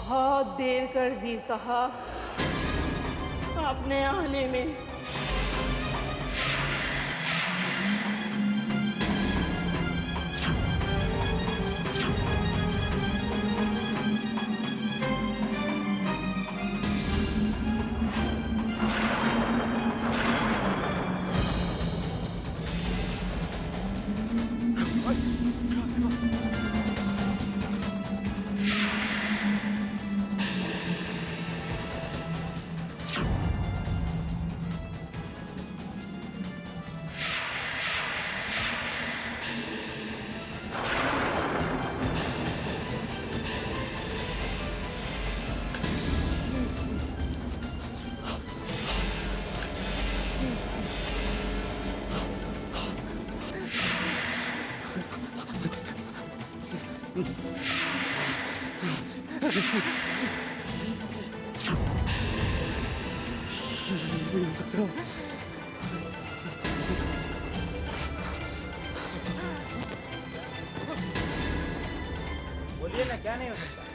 बहुत देर कर दी साहब आपने आने में। नहीं हो सकता। बोलिए ना, क्या नहीं हो सकता?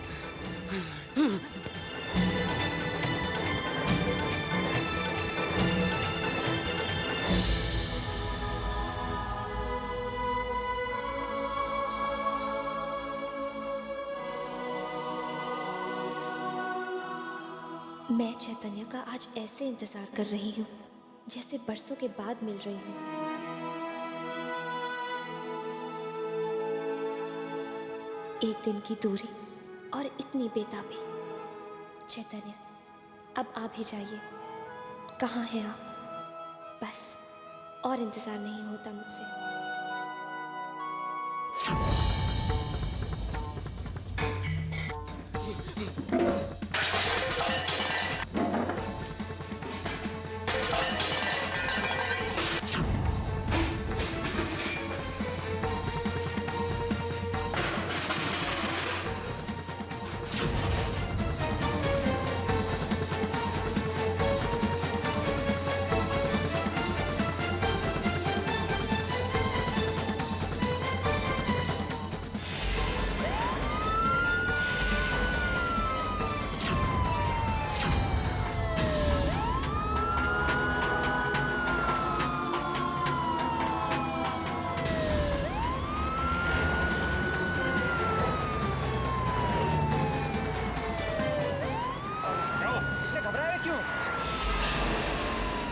मैं चैतन्य का आज ऐसे इंतजार कर रही हूँ जैसे बरसों के बाद मिल रही हूँ। एक दिन की दूरी और इतनी बेताबी। चैतन्य, अब आप ही जाइए। कहाँ हैं आप? बस और इंतजार नहीं होता मुझसे।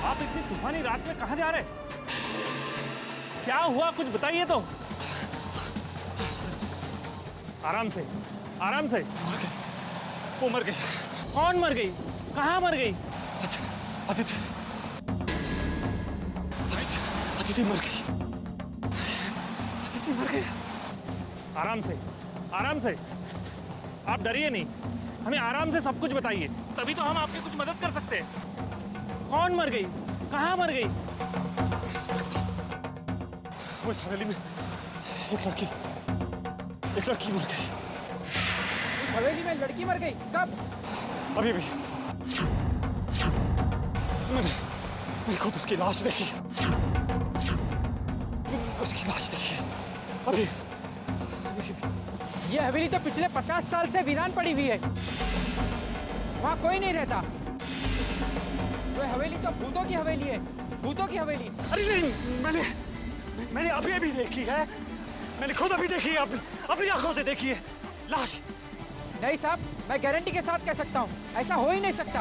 आप इतनी तूफानी रात में कहाँ जा रहे? क्या हुआ, कुछ बताइए तो। आराम से, आराम से। मर गई, वो मर गई। कौन मर गई? कहाँ मर गई? अदिति, अदिति मर गई। अदिति मर गई। आराम से, आराम से। आप डरिए नहीं, हमें आराम से सब कुछ बताइए, तभी तो हम आपकी कुछ मदद कर सकते हैं। कौन मर गई? कहाँ मर गई? वो इस हवेली में एक लड़की मर गई। हवेली में लड़की मर गई? कब? अभी मैंने खुद उसकी लाश देखी। उसकी लाश देखी अभी। ये हवेली तो पिछले 50 साल से वीरान पड़ी हुई है। वहाँ कोई नहीं रहता। वो हवेली तो भूतों की हवेली है, भूतों की हवेली। अरे नहीं, मैंने अभी देखी है। मैंने खुद अभी देखी है, अपनी आंखों से देखी है लाश। नहीं साहब, मैं गारंटी के साथ कह सकता हूँ, ऐसा हो ही नहीं सकता।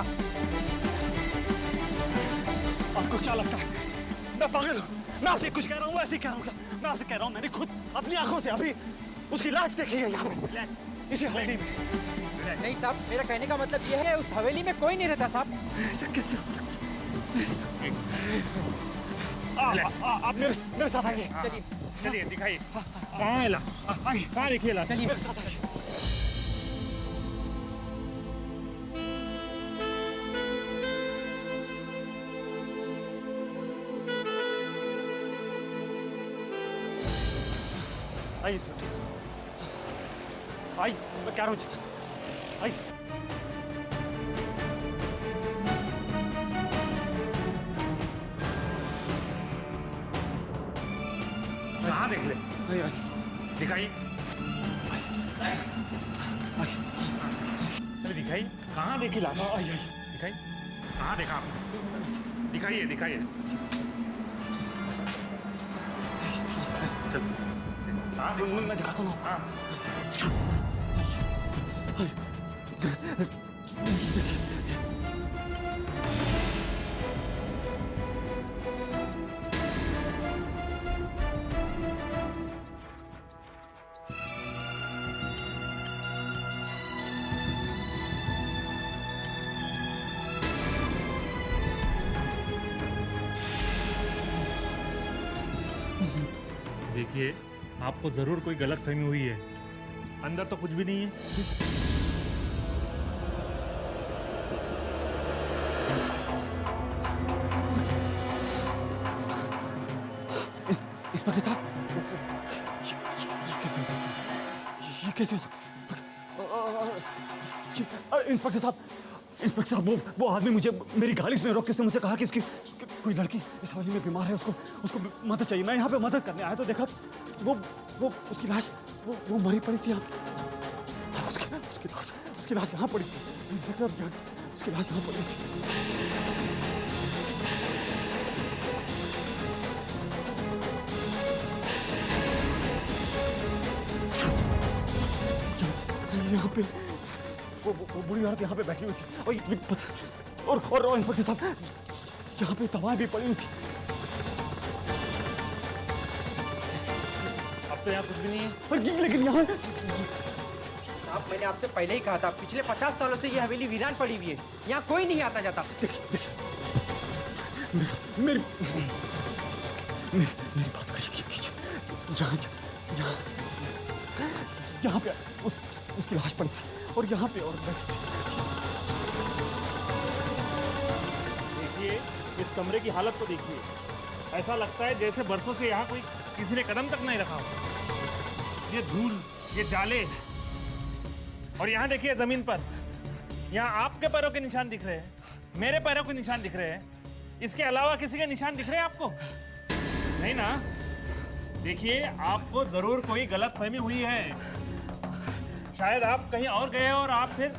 आपको क्या लगता है मैं पागल हूँ? मैं आपसे कुछ कह रहा हूँ ऐसे कह रहा हूँ। मैं आपसे कह रहा हूँ मैंने खुद अपनी आंखों से अभी उसकी लाश देखी है यहाँ पे, इसी हवेली में। नहीं साहब, मेरा कहने का मतलब यह है उस हवेली में कोई नहीं रहता साहब। ऐसा कैसे हो सकता? आप मेरे साथ आइए। चलिए चलिए दिखाइए, कहाँ है लाश? कहाँ देखिए लाश? चलिए मेरे साथ आइए। आइए इंस्पेक्टर, आइए, मैं कह रहा हूँ चेतन, आइए। कहाँ देख ले? आइए दिखाइए। चलिए दिखाइए, कहाँ देखी लाश? दिखाइए, कहाँ देखा आपने? दिखाइए दिखाइए। चल, हाँ मैं दिखाता हूँ। हाँ। देखिए, आपको जरूर कोई गलतफहमी हुई है। अंदर तो कुछ भी नहीं है। इंस्पेक्टर साहब, ये कैसे हो सकता है? ये कैसे हो सकता है? इंस्पेक्टर साहब, वो आदमी मुझे मेरी गाड़ी में रोक के मुझसे कहा कि उसकी कोई लड़की इस हवेली में बीमार है, उसको मदद चाहिए। मैं यहाँ पे मदद करने आया तो देखा वो उसकी लाश वो मरी पड़ी थी यहाँ पे। उसकी लाश यहाँ पड़ी थी। इंस्पेक्टर साहब, उसकी लाश यहाँ पड़ी थी। यहाँ पे वो बुरी औरत यहाँ पे बैठी हुई थी और इंस्पेक्टर साहब, यहाँ पे दवाएं भी पड़ी हुई थी। अब तो यहाँ कुछ भी नहीं है। लेकिन यहाँ आप, मैंने आपसे पहले ही कहा था, पिछले 50 सालों से ये हवेली वीरान पड़ी हुई है। यहाँ कोई नहीं आता जाता। देखिए मेरी बात का यकीन कीजिए। यहाँ पे उसकी लाश पड़ी थी और यहाँ पे और बैठी थी। देखिए, इस कमरे की हालत को देखिए। ऐसा लगता है जैसे बरसों से यहाँ कोई किसी ने कदम तक नहीं रखा हो। ये धूल, ये जाले, और यहाँ देखिए जमीन पर, यहाँ आपके पैरों के निशान दिख रहे हैं, मेरे पैरों के निशान दिख रहे हैं। इसके अलावा किसी के निशान दिख रहे हैं आपको? नहीं ना? देखिए, आपको जरूर कोई गलतफहमी हुई है। शायद आप कहीं और गए और आप फिर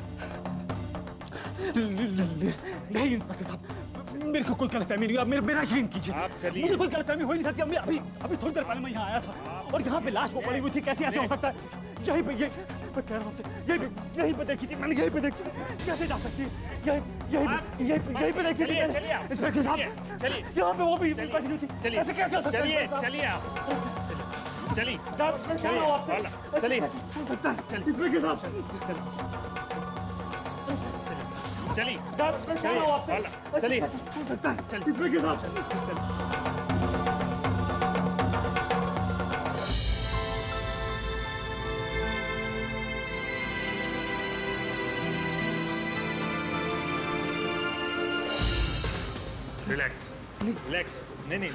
नहीं इंस्पेक्टर साहब, मेरे को कोई गलतफहमी नहीं। आप मेरा यकीन कीजिए। आप चलिए। मुझे कोई गलतफहमी हो ही नहीं सकती। अभी थोड़ी देर पहले मैं यहाँ आया था और यहाँ पे लाश वो पड़ी हुई थी। कैसे ऐसे हो सकता है? यहीं पे मैं कह रहा हूँ आपसे, यहीं पे देखी थी मैंने। यहीं पे देखी थी। कैसे जा सकती है? यहीं पे देखी थी। इंस्पेक्टर साहब, यहाँ पे वो भी बैठी हुई थी। ऐसे कैसे हो सकता है? चलिए आप चलिए। रिलैक्स। नहीं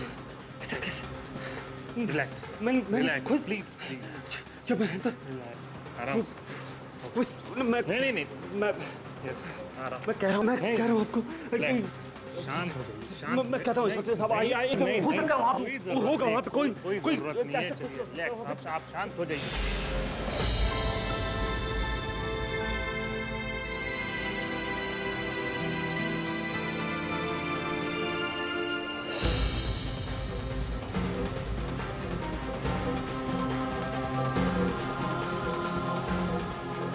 रिलैक्स। मैं खुद प्लीज जब मैं अंदर आराम से। नहीं मैं यस, आराम। कह रहा हूँ आपको, शांत हो जाइए। मैं कहता हूँ इंस्पेक्टर साहब, आइए। हो सकता है वहाँ पे कोई जरूरत नहीं है। चलिए रिलैक्स, आप शांत हो जाइए।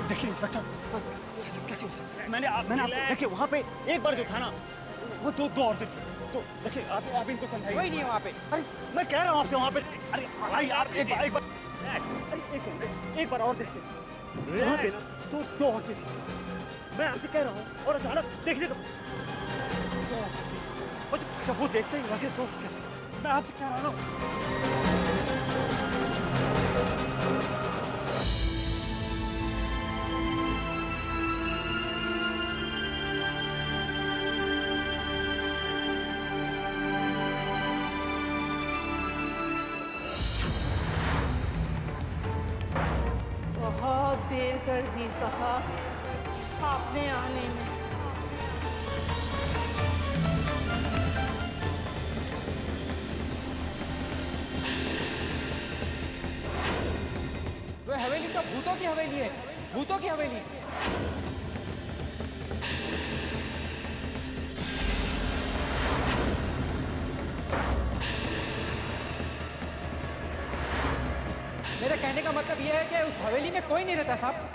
देखिए इंस्पेक्टर, ऐसे कैसे हो सकता है? मैंने आपको देखिए वहाँ पे एक बार जो था ना, वो दो औरतें थी। तो देखिए आप इनको समझाइए। कोई नहीं है वहाँ पे। अरे मैं कह रहा हूँ आपसे, वहाँ पे अरे आइए आप एक बार एक बार और देखिए। वहाँ पे दो औरतें थी। मैं आपसे कह रहा हूँ और अचानक देखने को और जब वो देखते ही वैसे तो कैसे? मैं आपसे कह रहा हूँ। बहुत देर कर दी साहब आपने आने में। वो हवेली तो भूतों की हवेली है। भूतों की हवेली। मेरे कहने का मतलब यह है कि उस हवेली में कोई नहीं रहता साहब।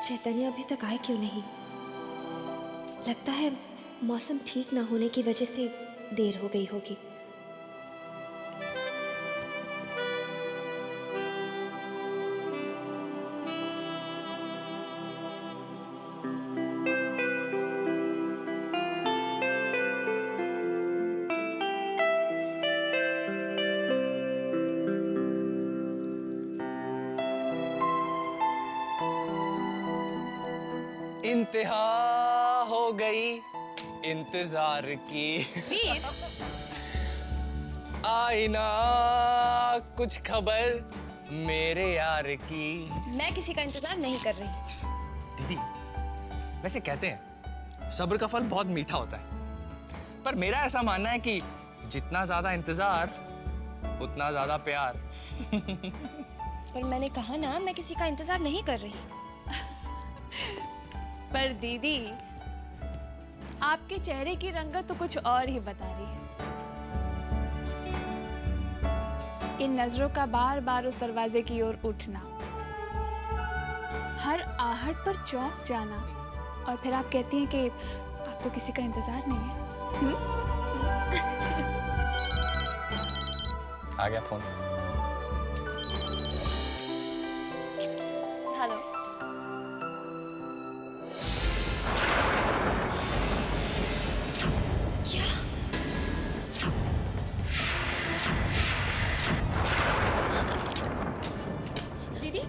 चैतन्य अभी तक आए क्यों नहीं? लगता है मौसम ठीक ना होने की वजह से देर हो गई होगी। इंतहा हो गई इंतजार की। आई ना कुछ खबर मेरे यार की। मैं किसी का इंतजार नहीं कर रही। दीदी, वैसे कहते हैं सब्र का फल बहुत मीठा होता है, पर मेरा ऐसा मानना है कि जितना ज्यादा इंतजार उतना ज्यादा प्यार। पर मैंने कहा ना, मैं किसी का इंतजार नहीं कर रही। पर दीदी, आपके चेहरे की रंगत तो कुछ और ही बता रही है। इन नजरों का बार बार उस दरवाजे की ओर उठना, हर आहट पर चौंक जाना, और फिर आप कहती हैं कि आपको किसी का इंतजार नहीं है। आ गया फोन। हेलो। दीदी,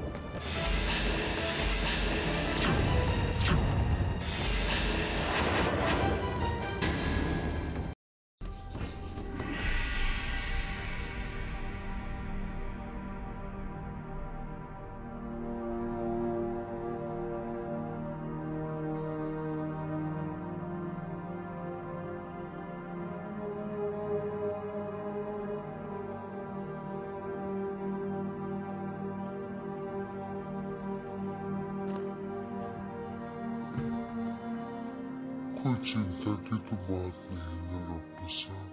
कोई चिंता की तो बात नहीं है डॉक्टर साहब।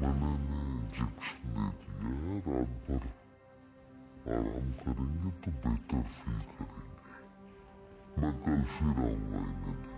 मैंने इंजेक्शन दे दिया है, रात भर आराम करेंगे तो बेहतर फील करेंगे। मैं कल फिर आऊंगा इन्हें।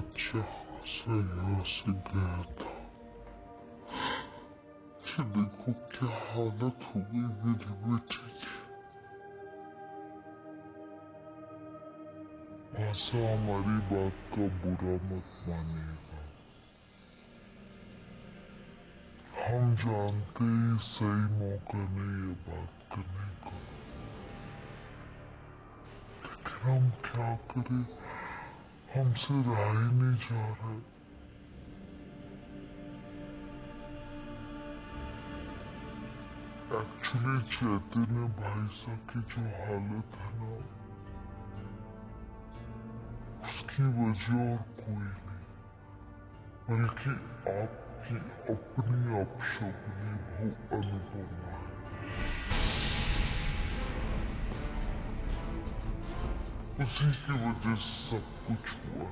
अच्छा खासा यहाँ से गया था कि देखो क्या हालत हो गई मेरी बेटी की। आशा हमारी बात का बुरा मत मानिएगा। हम जानते ही सही मौका नहीं है बात करने का, लेकिन हम क्या करें, हमसे रहा ही नहीं जा रहा। एक्चुअली चैतन्य भाई साहब की जो हालत है ना, उसकी वजह और कोई नहीं, बल्कि आपकी अपनी अपशकुनी वो अनुपमा है। उसी की वजह से सब कुछ हुआ।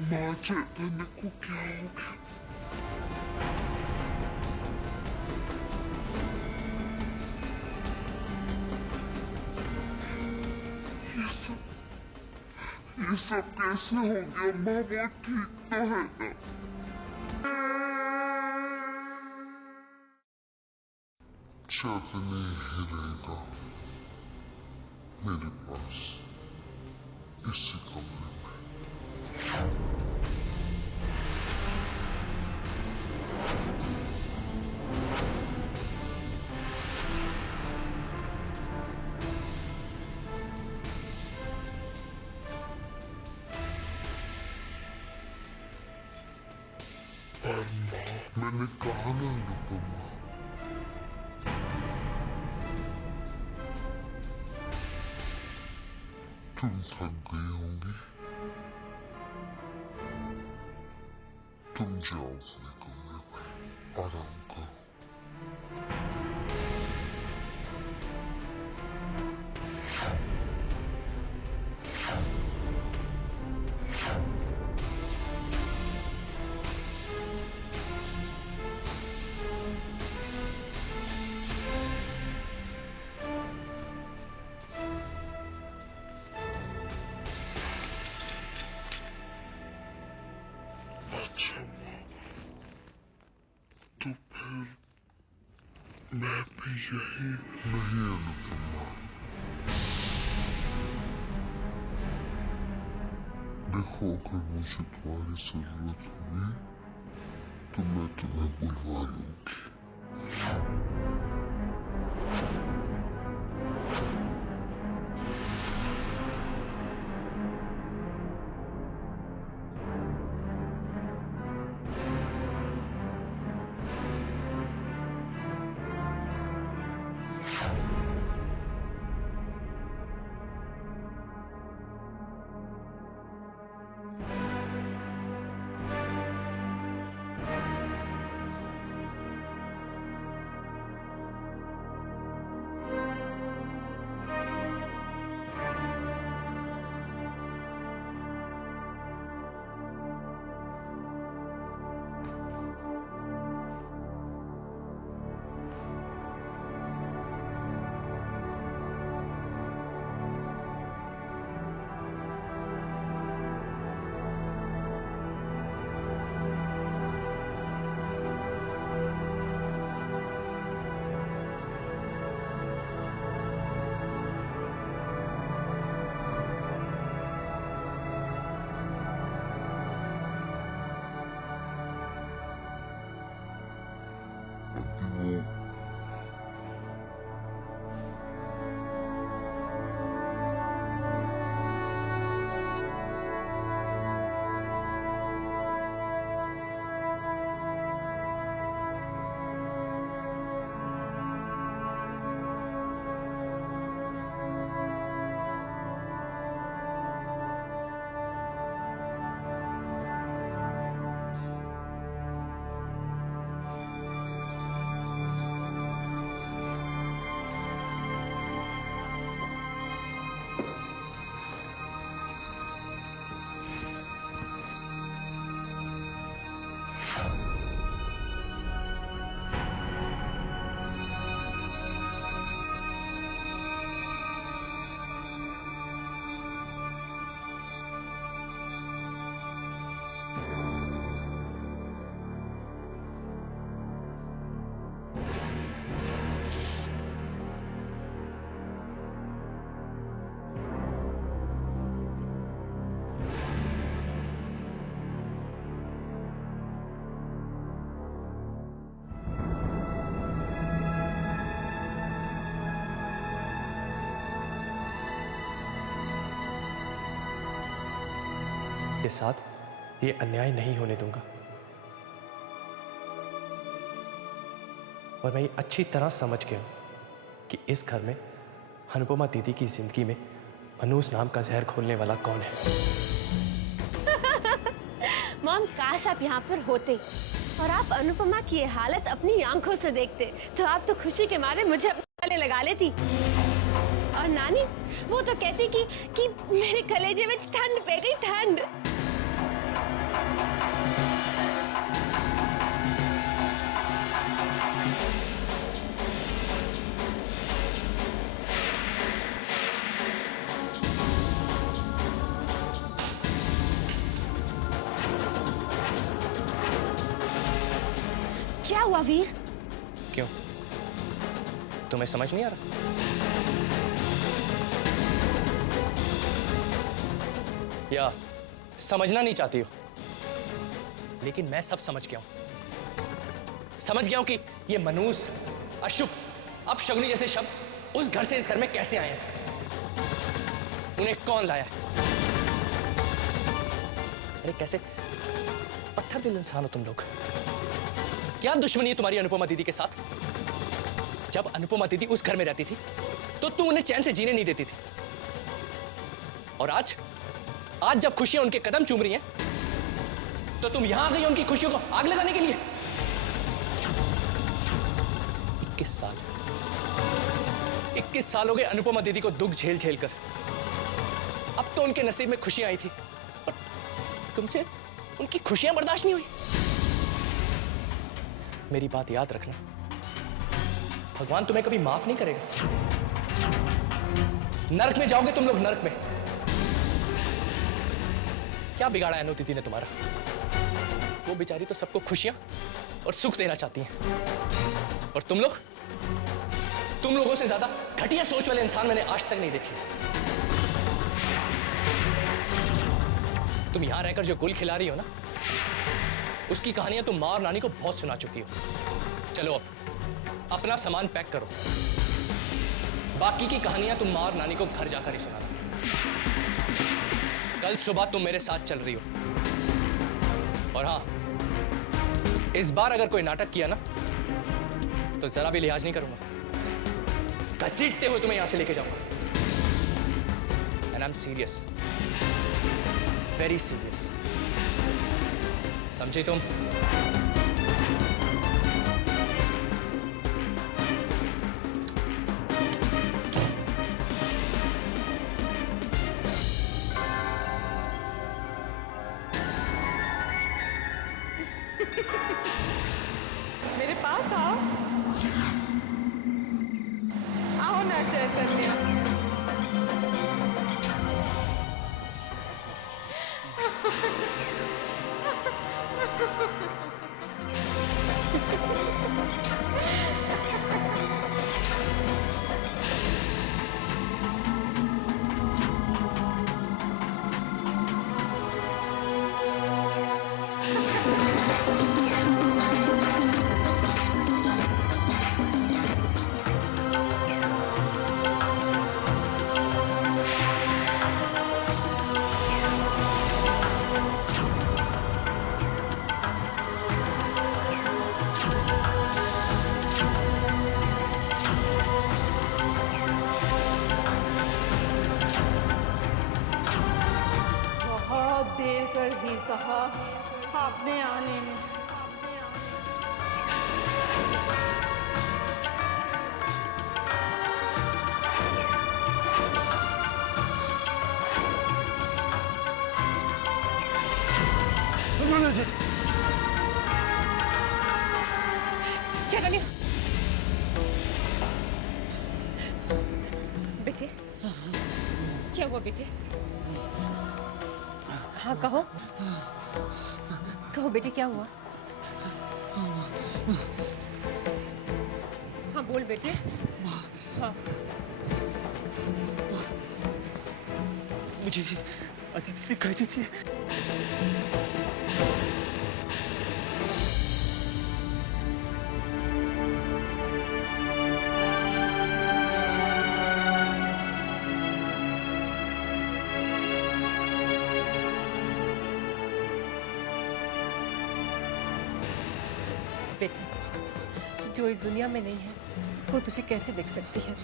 माँ चैतन्य को क्या हो गया? ये सब कैसे हो गया? माँ वो ठीक तो है ना? चैतन्य ही रहेगा मेरे पास इसी कमरे में। मैंने कहा ना अनुपमा, तुम थक गई होंगी, तुम जाओ अपने कमरे में आराम करो। अच्छा तो फिर मैं भी यही नहीं अनुपमा। देखो अगर मुझे तुम्हारी जरूरत हुई तो मैं तुम्हें बुलवा लूंगी। के साथ ये अन्याय नहीं होने दूंगा और मैं ये अच्छी तरह समझ गया हूं कि इस घर में अनुपमा दीदी की जिंदगी में मनूस नाम का जहर खोलने वाला कौन है। मॉम, काश आप यहाँ पर होते और आप अनुपमा की ये हालत अपनी आंखों से देखते तो आप तो खुशी के मारे मुझे अपने गले लगा लेती। और नानी वो तो कहती कि मेरे कलेजे में ठंड पे गई, ठंड। हुआ वीर? क्यों, तुम्हें समझ नहीं आ रहा? या समझना नहीं चाहती हो? लेकिन मैं सब समझ गया हूं। समझ गया हूं कि ये मनूस, अशुभ, अपशगुनी जैसे शब्द उस घर से इस घर में कैसे आए हैं, उन्हें कौन लाया है। अरे कैसे पत्थर दिल इंसान हो तुम लोग। क्या दुश्मनी है तुम्हारी अनुपमा दीदी के साथ? जब अनुपमा दीदी उस घर में रहती थी तो तुम उन्हें चैन से जीने नहीं देती थी, और आज जब खुशियां उनके कदम चूम रही हैं तो तुम यहां आ गई उनकी खुशियों को आग लगाने के लिए। 21 साल हो गए अनुपमा दीदी को दुख झेल झेल कर। अब तो उनके नसीब में खुशियां आई थी, पर तुमसे उनकी खुशियां बर्दाश्त नहीं हुई। मेरी बात याद रखना, भगवान तुम्हें कभी माफ नहीं करेगा। नरक में जाओगे तुम लोग, नरक में। क्या बिगाड़ा है अनु दीदी ने तुम्हारा? वो बेचारी तो सबको खुशियां और सुख देना चाहती हैं, और तुम लोगों से ज्यादा घटिया सोच वाले इंसान मैंने आज तक नहीं देखे। तुम यहां रहकर जो गुल खिला रही हो ना, उसकी कहानियां तुम माँ और नानी को बहुत सुना चुकी हो। चलो अब अपना सामान पैक करो, बाकी की कहानियां तुम माँ और नानी को घर जाकर ही सुनाना। कल सुबह तुम मेरे साथ चल रही हो, और हाँ, इस बार अगर कोई नाटक किया ना तो जरा भी लिहाज नहीं करूंगा, घसीटते हुए तुम्हें यहां से लेके जाऊंगा। And I am serious, very serious. समझे तुम? मेरे पास आओ, आओ ना चैतन्य। बहुत देर कर दी साहब आपने आने में। चैतन्य, बेटे क्या हुआ बेटे? हाँ कहो, कहो बेटे क्या हुआ? हाँ बोल बेटे। हाँ मुझे अदिति दिखाई देती है। बेटा, जो इस दुनिया में नहीं है वो तुझे कैसे देख सकती है?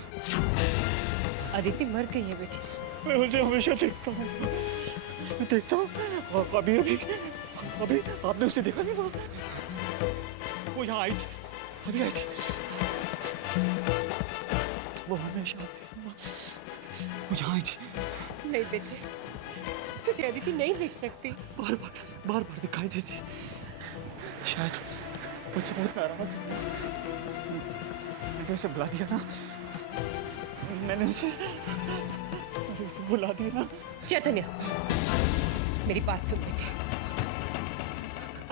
अदिति मर गई है बेटी। मैं उसे हमेशा देखता हूँ, और अभी आपने उसे देखा नहीं? वो यहाँ आई थी, अभी आई थी। वो हमेशा आती, वो यहाँ आई थी। नहीं बेटे, तुझे अदिति नहीं देख सकती। बार बार दिखाई देती। शायद मुझसे बहुत नाराज है। मैंने उसे बुला दिया ना, मैंने उसे बुला दिया ना। चैतन्य, मेरी बात सुन बेटे।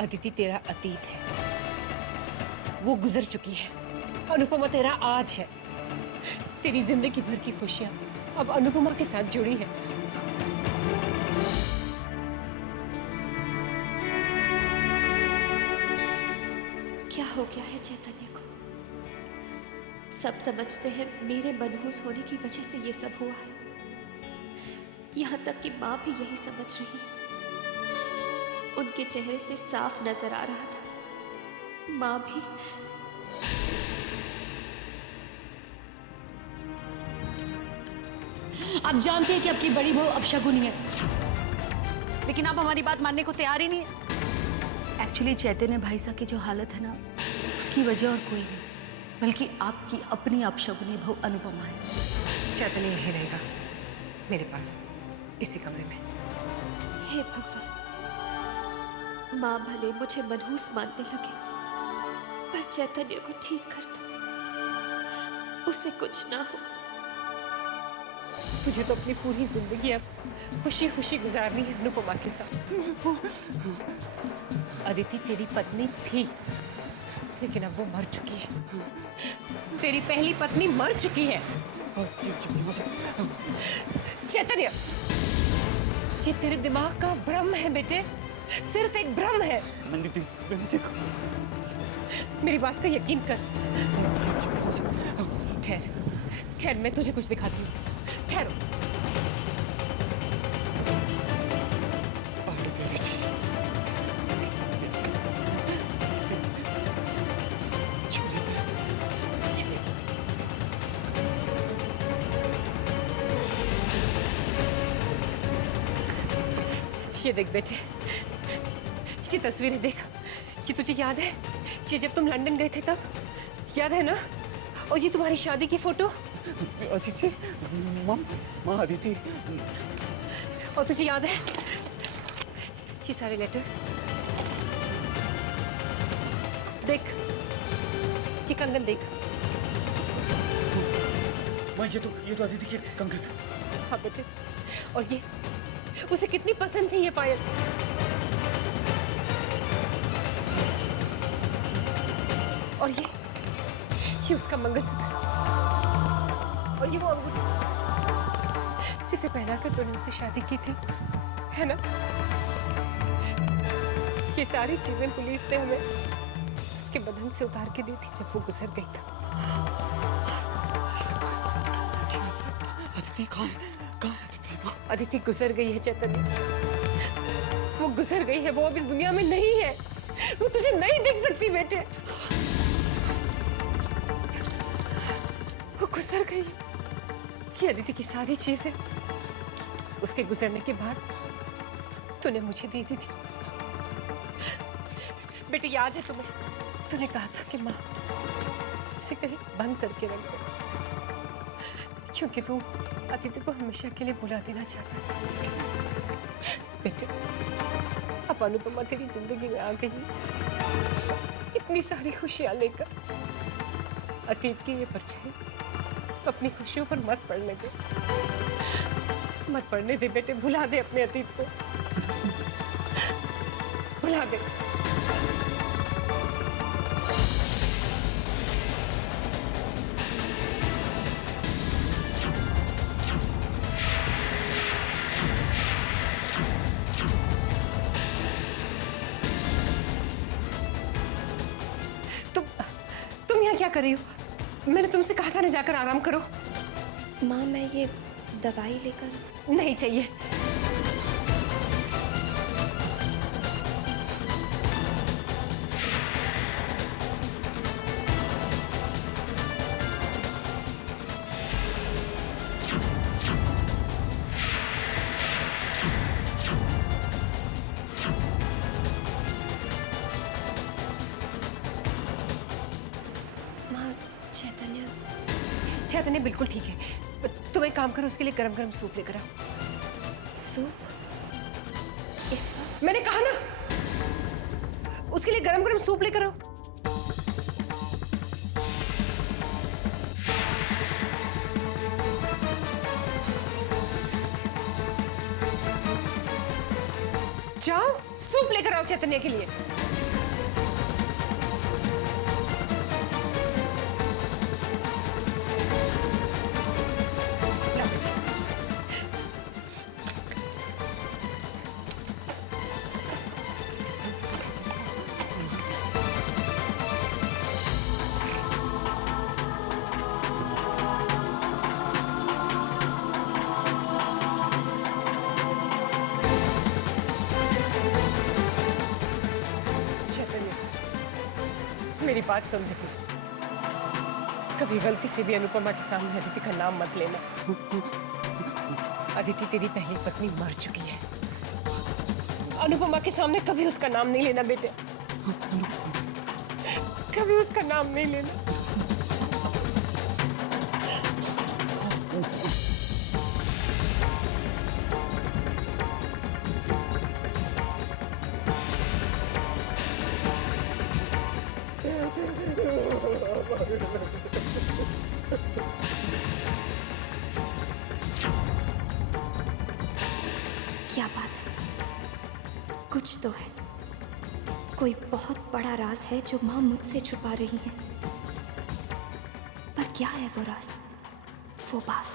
अदिति तेरा अतीत है, वो गुजर चुकी है। अनुपमा तेरा आज है। तेरी जिंदगी भर की खुशियां अब अनुपमा के साथ जुड़ी है। क्या हो गया है चैतन्य को? सब समझते हैं मेरे मनहूस होने की वजह से ये सब हुआ है। यहाँ तक कि माँ भी यही समझ रही है। उनके चेहरे से साफ नजर आ रहा था। माँ भी। आप जानते हैं कि आपकी बड़ी बहू अपशगुनी है, लेकिन आप हमारी बात मानने को तैयार ही नहीं है। एक्चुअली चैतन्य भाई साहब की जो हालत है ना, उसकी वजह और कोई नहीं, बल्कि आपकी अपनी अपशगुनी बहू अनुपमा है। चैतन्य यही रहेगा मेरे पास, इसी कमरे में। हे भगवान, माँ भले मुझे मनहूस मानने लगे, पर चैतन्य को ठीक कर दो, उसे कुछ ना हो। तुझे तो अपनी पूरी जिंदगी अब खुशी खुशी गुजारनी है अनुपमा के साथ। अदिति तेरी पत्नी थी, लेकिन अब वो मर चुकी है। तेरी पहली पत्नी मर चुकी है। चैतन्य, ये तेरे दिमाग का भ्रम है बेटे, सिर्फ एक भ्रम है। मेरी बात का यकीन कर। ठहर ठहर, मैं तुझे कुछ दिखाती हूँ। ठहरो। ये देख बेटे, ये तस्वीरें देख। ये तुझे याद है, ये जब तुम लंदन गए थे तब, याद है ना? और ये तुम्हारी शादी की फोटो। अदिति, माँ अदिति। और तुझे याद है ये सारे लेटर्स? देख, ये कंगन देख। माँ ये तो अदिति के कंगन। हाँ बेटे, और ये उसे कितनी पसंद थी ये पायल। और ये उसका मंगलसूत्र, और ये वो अंगूठी जिसे पहनाकर तूने उससे शादी की थी, है ना? ये सारी चीजें पुलिस ने हमें उसके बदन से उतार के दी थी जब वो गुजर गई था। अदिति कहाँ है? अदिति गुजर गई है चैतन्य, वो गुजर गई है। वो अब इस दुनिया में नहीं है। वो तुझे नहीं देख सकती बेटे, वो गुजर गई। ये अदिति की सारी चीजें उसके गुजरने के बाद तूने मुझे दे दी थी। बेटे याद है तुम्हें, तूने कहा था कि माँ इसे कहीं बंद करके रख दो, क्योंकि तू अदिति को हमेशा के लिए भुला देना चाहता था। बेटे, अब अनुपमा तेरी जिंदगी में आ गई है, इतनी सारी खुशियां लेकर। अतीत की ये परछाई अपनी खुशियों पर मत पड़ने दे, मत पड़ने दे बेटे। भुला दे अपने अतीत को, भुला दे। तुम यहाँ क्या कर रही हो? मैंने तुमसे कहा था ना जाकर आराम करो। माँ, मैं ये दवाई लेकर। नहीं चाहिए। चैतन्य बिल्कुल ठीक है। तुम एक काम करो, उसके लिए गरम गरम सूप लेकर आओ। सूप? इस वक्त? मैंने कहा ना, उसके लिए गरम गरम सूप लेकर आओ। जाओ, सूप लेकर आओ चैतन्य के लिए। मेरी बात सुन बेटी, कभी गलती से भी अनुपमा के सामने अदिति का नाम मत लेना। अदिति तेरी पहली पत्नी मर चुकी है। अनुपमा के सामने कभी उसका नाम नहीं लेना बेटे, कभी उसका नाम नहीं लेना। क्या बात है? कुछ तो है, कोई बहुत बड़ा राज है जो माँ मुझसे छुपा रही है। पर क्या है वो राज, वो बात?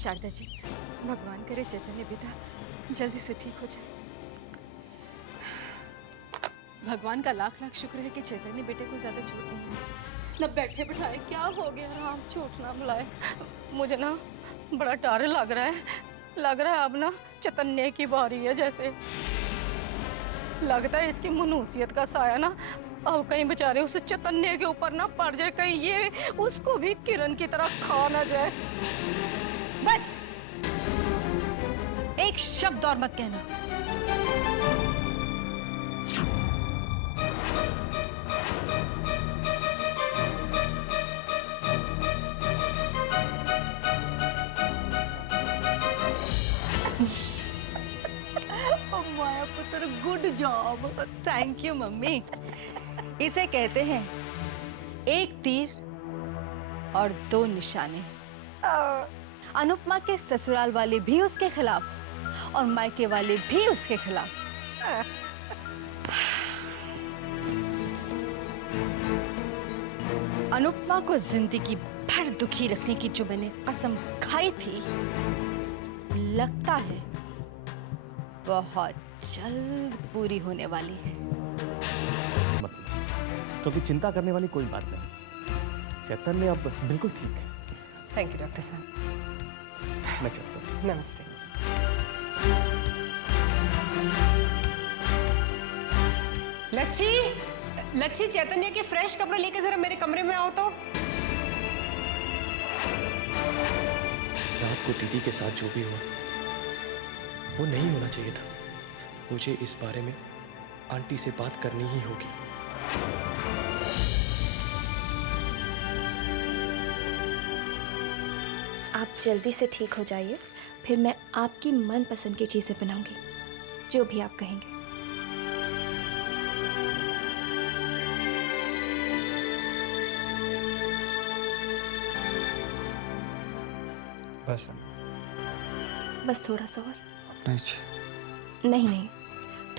शारदा जी, भगवान करे चैतन्य बेटा जल्दी से ठीक हो जाए। भगवान का लाख लाख शुक्र है कि चैतन्य बेटे को ज्यादा चोट नहीं है। न बैठे बिठाए क्या हो गया राम, चोट ना बुलाए। मुझे ना बड़ा डर लग रहा है अब ना चैतन्य की बारी है। जैसे लगता है इसकी मनुष्यत का साया ना अब कहीं बेचारे उस चैतन्य के ऊपर ना पड़ जाए, कहीं ये उसको भी किरण की तरह खा ना जाए। बस एक शब्द और मत कहना। माया पुत्र, good job. Thank you mummy. इसे कहते हैं एक तीर और दो निशाने। अनुपमा के ससुराल वाले भी उसके खिलाफ और मायके वाले भी उसके खिलाफ। अनुपमा को जिंदगी भर दुखी रखने की जो मैंने कसम खाई थी, लगता है बहुत जल्द पूरी होने वाली है। क्योंकि चिंता करने वाली कोई बात नहीं। चैतन्य अब बिल्कुल ठीक है। थैंक यू डॉक्टर साहब। मैं चलता हूँ। नमस्ते। लच्छी चैतन्य के फ्रेश कपड़े लेके जरा मेरे कमरे में आओ तो। रात को दीदी के साथ जो भी हुआ वो नहीं होना चाहिए था। मुझे इस बारे में आंटी से बात करनी ही होगी। आप जल्दी से ठीक हो जाइए, फिर मैं आपकी मनपसंद की चीजें बनाऊंगी, जो भी आप कहेंगे। बस थोड़ा सा और। नहीं,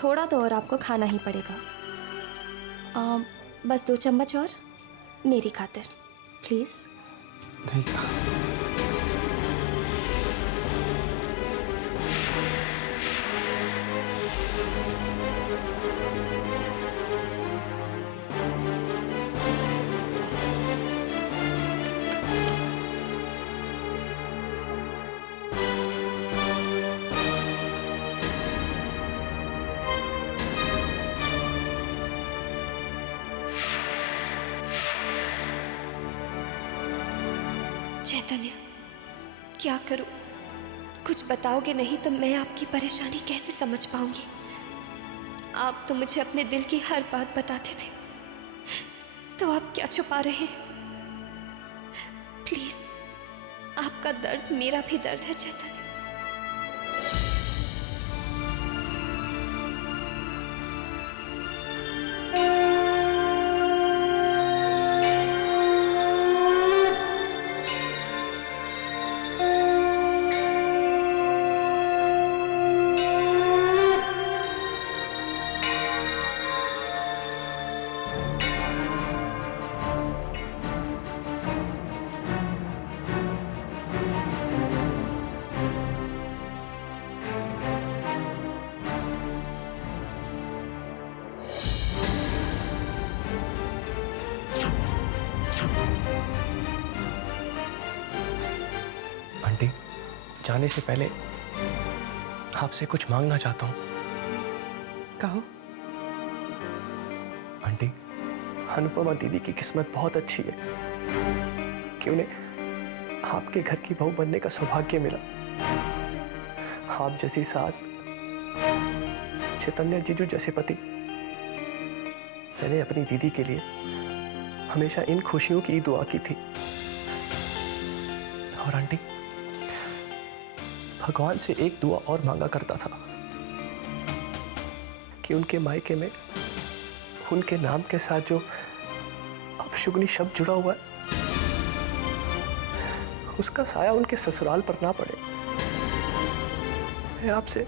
थोड़ा तो और आपको खाना ही पड़ेगा। बस 2 चम्मच और, मेरी खातिर प्लीज। चैतन्य, क्या करूं? कुछ बताओगे नहीं तो मैं आपकी परेशानी कैसे समझ पाऊंगी? आप तो मुझे अपने दिल की हर बात बताते थे, तो आप क्या छुपा रहे हैं? प्लीज, आपका दर्द मेरा भी दर्द है चैतन्य। आंटी, जाने से पहले आपसे कुछ मांगना चाहता हूँ। कहो। आंटी, अनुपमा दीदी की किस्मत बहुत अच्छी है कि उन्हें आपके घर की बहू बनने का सौभाग्य मिला। आप जैसी सास, चैतन्य जीजू जैसे पति, मैंने अपनी दीदी के लिए हमेशा इन खुशियों की दुआ की थी। और आंटी, भगवान से एक दुआ और मांगा करता था कि उनके मायके में उनके नाम के साथ जो अपशुगनी शब्द जुड़ा हुआ है, उसका साया उनके ससुराल पर ना पड़े। मैं आपसे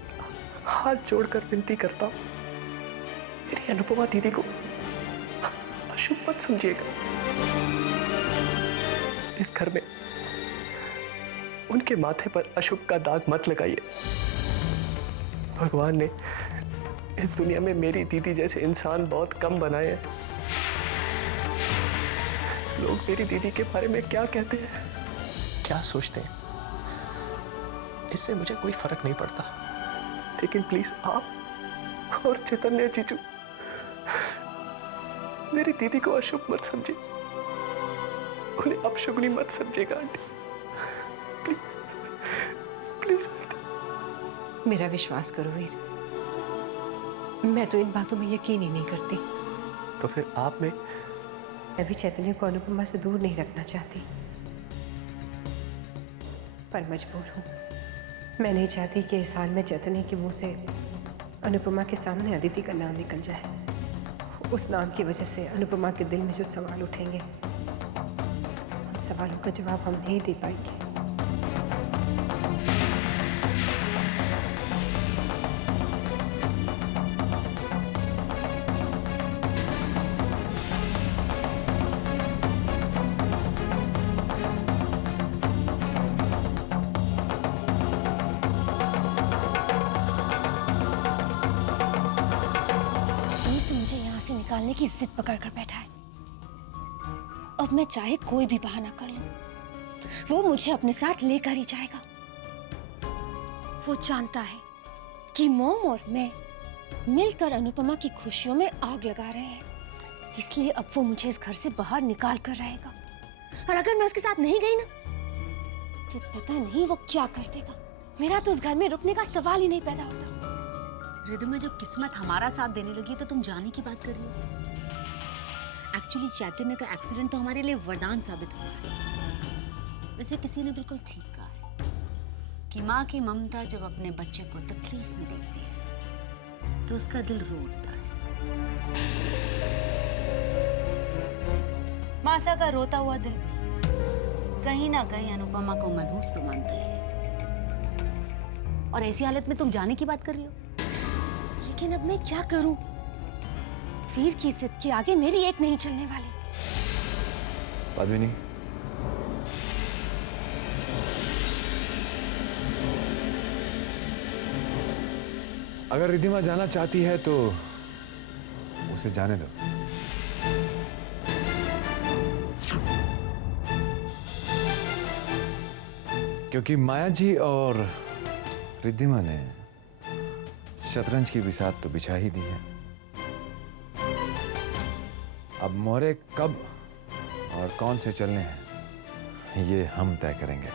हाथ जोड़कर विनती करता हूं, मेरी अनुपमा दीदी को अशुभ मत समझिएगा। इस घर में उनके माथे पर अशुभ का दाग मत लगाइए। भगवान ने इस दुनिया में मेरी दीदी जैसे इंसान बहुत कम बनाए हैं। लोग मेरी दीदी के बारे में क्या कहते हैं, क्या सोचते हैं, इससे मुझे कोई फर्क नहीं पड़ता। लेकिन प्लीज आप और चैतन्य जीजू मेरी दीदी को अशुभ मत समझिए, उन्हें अपशुगनी मत समझिएगा आंटी। Please please aunty. मेरा विश्वास करो वीर, मैं तो इन बातों में यकीन ही नहीं करती। तो फिर आप में मैं भी चैतन्य को अनुपमा से दूर नहीं रखना चाहती, पर मजबूर हूँ। मैं नहीं चाहती कि इस हाल में चैतन्य के मुंह से अनुपमा के सामने अदिति का नाम निकल जाए। उस नाम की वजह से अनुपमा के दिल में जो सवाल उठेंगे, उन सवालों का जवाब हम नहीं दे पाएंगे। निकालने की जिद पकड़ कर बैठा है। अब मैं चाहे कोई भी बहाना कर लूं, वो मुझे अपने साथ लेकर ही जाएगा। वो जानता है कि मोम और मैं मिलकर अनुपमा की खुशियों में आग लगा रहे हैं, इसलिए अब वो मुझे इस घर से बाहर निकाल कर रहेगा। और अगर मैं उसके साथ नहीं गई ना, तो पता नहीं वो क्या कर देगा। मेरा तो उस घर में रुकने का सवाल ही नहीं पैदा होता। रिदमा, जब किस्मत हमारा साथ देने लगी तो तुम जाने की बात कर रही हो। एक्चुअली चैतन्य का एक्सीडेंट तो हमारे लिए वरदान साबित हुआ है। वैसे किसी ने बिल्कुल ठीक कहा है कि माँ की ममता जब अपने बच्चे को तकलीफ में देखती है तो उसका दिल रो उठता है। मासा का रोता हुआ दिल भी कहीं ना कहीं अनुपमा को मनहूस तो मानता ही है। और ऐसी हालत में तुम जाने की बात कर रही हो। लेकिन अब मैं क्या करूं? वीर की जिद के आगे मेरी एक नहीं चलने वाली। पद्मिनी, अगर रिद्धिमा जाना चाहती है तो उसे जाने दो। क्योंकि माया जी और रिद्धिमा ने शतरंज की बिसात तो बिछा ही दी है। अब मोहरे कब और कौन से चलने हैं, ये हम तय करेंगे।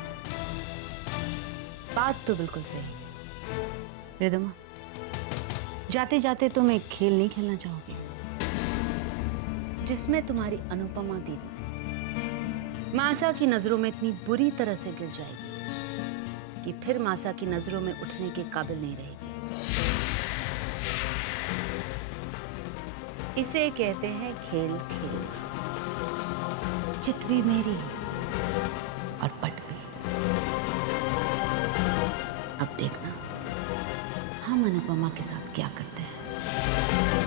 बात तो बिल्कुल सही। रिदमा, जाते जाते तुम एक खेल नहीं खेलना चाहोगे जिसमें तुम्हारी अनुपमा दीदी मासा की नजरों में इतनी बुरी तरह से गिर जाएगी कि फिर मासा की नजरों में उठने के काबिल नहीं रहेगी। इसे कहते हैं खेल खेल। चित भी मेरी और पट भी। अब देखना हम अनुपमा के साथ क्या करते हैं।